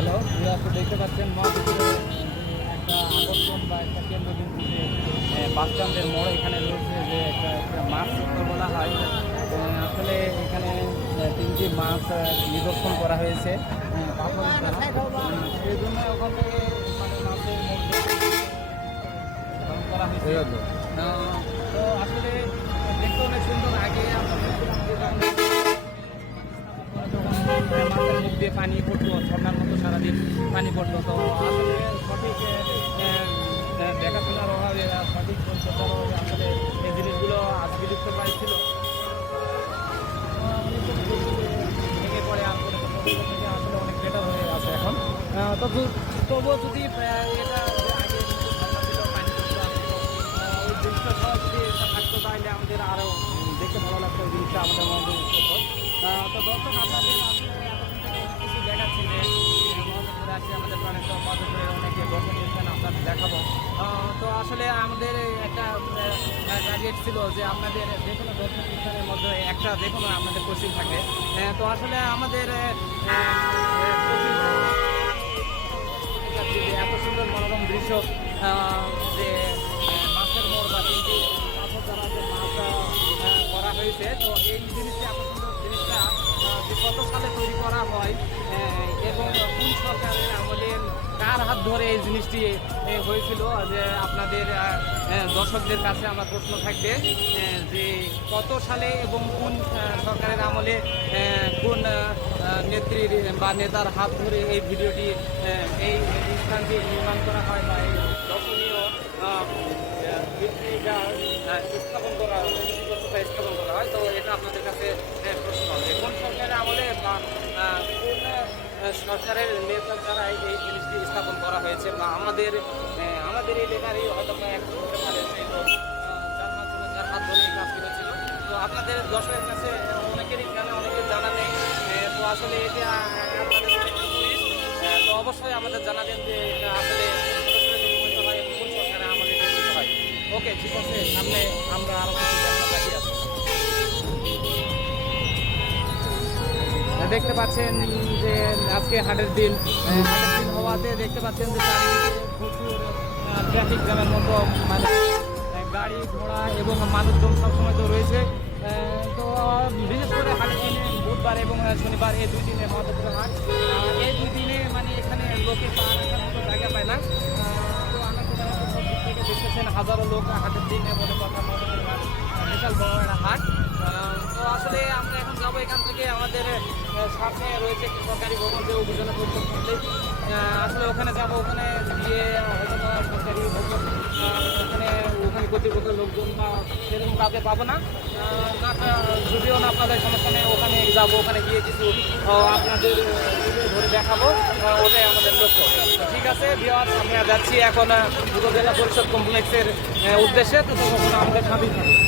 Hello, আপনি দেখতে পাচ্ছেন মহাপুরের একটা আকর্ষণ বা একটা কেন্দ্রবিন্দু যে বাস স্ট্যান্ডের মোড় এখানে রয়েছে যে একটা মাছ চত্বর বলা হয়। আসলে এখানে তিনটি মাছ নিদর্শন করা হয়েছে পাথরের দ্বারা। সেই জন্য ওখান থেকে মানে মাছের মধ্যে ধারণ করা হয়েছে। তো আসলে দেখতে অনেক সুন্দর। আগে আমরা দেখছিলাম যে মাথার মুখ দিয়ে পানি পড়তো, ঝর্ণার মতো সারাদিন পানি পড়তো। তো আসলে সঠিক দেখাশোনার অভাবে সঠিক পরিচর্যার অভাবে আসলে এই জিনিসগুলো আজ বিলুপ্ত প্রায় ছিল। ভেঙে পড়ে আসলে থেকে আসলে অনেক বেটার হয়ে আছে এখন। তবুও যদি এটা আগে ঝর্ণা ছিল, পানি পড়তো আসতো, ওই জিনিসটা সহ যদি থাকতো তাহলে আমাদের আরও দেখতে ভালো লাগতো। ওই জিনিসটা আমাদের মধ্যে হতো। তো দর্শক আপনাদের কিছু দেখাচ্ছি যে মহাদেবপুরে আছে আমাদের প্রাণেশ্বর মহাদেবপুরে অনেকে দর্শনীয় স্থান আপনাদের দেখাবো। তো আসলে আমাদের একটা টার্গেট ছিল যে আপনাদের যে কোনো দর্শনীয় স্থানের মধ্যে একটা যে কোনো আপনাদের কোচিং থাকে। তো আসলে আমাদের এত সুন্দর মনোরম দৃশ্য যে মাছের মোড় বা তিনটি পাথর দ্বারা যে মাছ করা হয়েছে। তো এই জিনিসটি এত সুন্দর জিনিসটা যে কত সালে তৈরি করা হয় এবং কোন সরকারের আমলে কার হাত ধরে এই জিনিসটি হয়েছিল, যে আপনাদের দর্শকদের কাছে আমার প্রশ্ন থাকবে যে কত সালে এবং কোন সরকারের আমলে কোন নেত্রীর বা নেতার হাত ধরে এই ভিডিওটি এই স্থানটি নির্মাণ করা হয় বা এই দর্শনীয় স্থাপন করা স্থাপন করা হয়। তো এটা আপনাদের কাছে প্রশ্ন যে কোন সরকারের আমলে বা কোন সরকারের নেতার দ্বারা এই জিনিসটি স্থাপন করা হয়েছে বা আমাদের এই লেখারই হয়তো এক হতে পারে যার হাত ধরে এই কাজটি হয়েছিল। তো আপনাদের দর্শকের কাছে অনেকেরই জানে, অনেকের জানা নেই। তো আসলে এটা আপনাদের তো অবশ্যই আমাদের জানাবেন যে এটা আসলে হয় কোন সরকারের আমলে নির্মিত হয়। ওকে, ঠিক আছে, সামনে আমরা আরও কিছু জানা বাকি আছে। দেখতে পাচ্ছেন যে আজকে হাটের দিন হওয়াতে দেখতে পাচ্ছেন যে চারিদিকে প্রচুর ট্রাফিক জ্যামের মতো মানে গাড়ি ঘোড়া এবং মানুষজন সবসময় তো রয়েছে। তো বিশেষ করে হাটের দিনে বুধবার এবং শনিবার এই দুই দিনে মহাদেবপুর হাট, এই দুই দিনে মানে এখানে লোকে পা রাখার মতো জায়গা পায় না। তো আমার সব দিক থেকে দেখতেছেন হাজারো লোক হাটের দিনে বলে কথা মহাদেবপুর হাট বিশাল বড় একটা হাট। তো আসলে আমরা এখন যাবো এখান থেকে। আমাদের সামনে রয়েছে একটি সরকারি ভবন যে উপজেলা পরিষদ কমপ্লেক্স। আসলে ওখানে যাবো, ওখানে গিয়ে হয়তো সরকারি ভবন ওখানে কর্তৃপক্ষ লোকজন বা সেরকম কাউকে পাবো না। যদিও না আপনাদের সমস্যা নেই, ওখানে যাবো, ওখানে গিয়ে কিছু আপনাদের ধরে দেখাবো, ওটাই আমাদের লক্ষ্য। ঠিক আছে ভিউয়ার্স, আমরা যাচ্ছি এখন উপজেলা পরিষদ কমপ্লেক্সের উদ্দেশ্যে। তো তখন আমাদের সাথেই থাকবে।